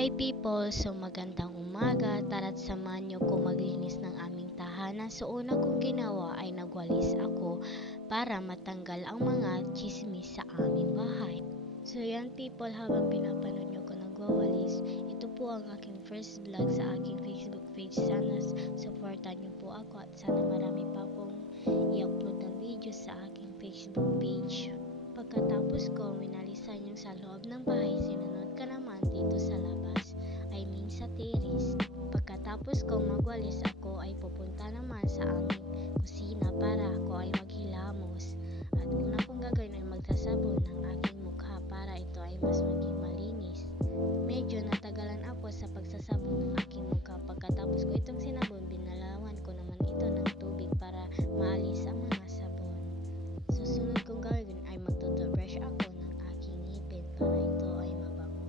Hi people! So magandang umaga, tara't samahan niyo ko maglinis ng aming tahanan. So una kong ginawa ay nagwalis ako para matanggal ang mga chismis sa aming bahay. So yan people, habang pinapanood niyo ko nagwawalis, ito po ang aking first vlog sa aking Facebook page. Sana supportan niyo po ako at sana marami pa pong i-upload ng video sa aking Facebook page. Pagkatapos ko minalisan yung sa loob ng bahay, sinunod ka naman dito sa labas, sa terrace. Pagkatapos ko magwalis, ako ay pupunta naman sa aming kusina para ako ay maghilamos. At una kong gagawin ay magsasabon ng aking mukha para ito ay mas maging malinis. Medyo natagalan ako sa pagsasabon ng aking mukha. Pagkatapos ko itong sinabon, binalawan ko naman ito ng tubig para maalis ang mga sabon. Susunod kong gagawin ay magtutubrush ako ng aking ngipin para ito ay mabango.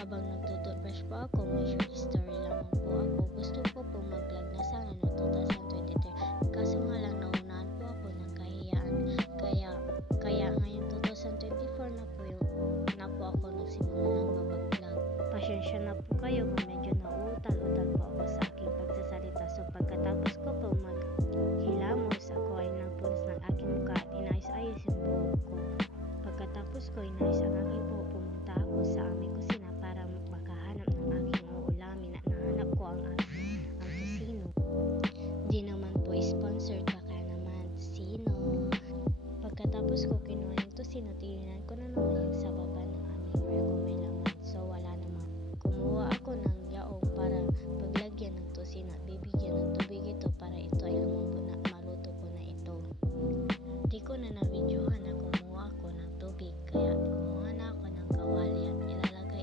Habang nagtutubrush po ako, may short story lamang po ako. Gusto ko po mag-vlog na sana noong 2023. Kaso nga lang naunahan po ako ng kahiyaan. Kaya ngayon 2024 na po ako nagsimula ng mag-vlog. Pasensya na po kayo kung medyo nauutal-utal po ako sa aking pagsasalita. So pagkatapos ko po maghilamos, ako ay nagpunas ng aking mukha at inayos-ayos yung buhok ko. Pagkatapos ko inayos ang aking buhok, pumunta ako sa aming kusina para makahanap ng aking uulamin at nahanap ko ang tusino. Di naman po sponsored, baka naman tusino. Pagkatapos ko kinuha yung tusino, tingnan ko na naman yung sa baba ng aming ref kung may laman. So wala naman. Kumuha ako ng yaong para paglagyan ng tusino at bibigyan ng tubig ito para ito ay lumambot na maluto ko na ito. Di ko na na-videohan na kumuha ako ng tubig, kaya kumuha na ako ng kawali at ilalagay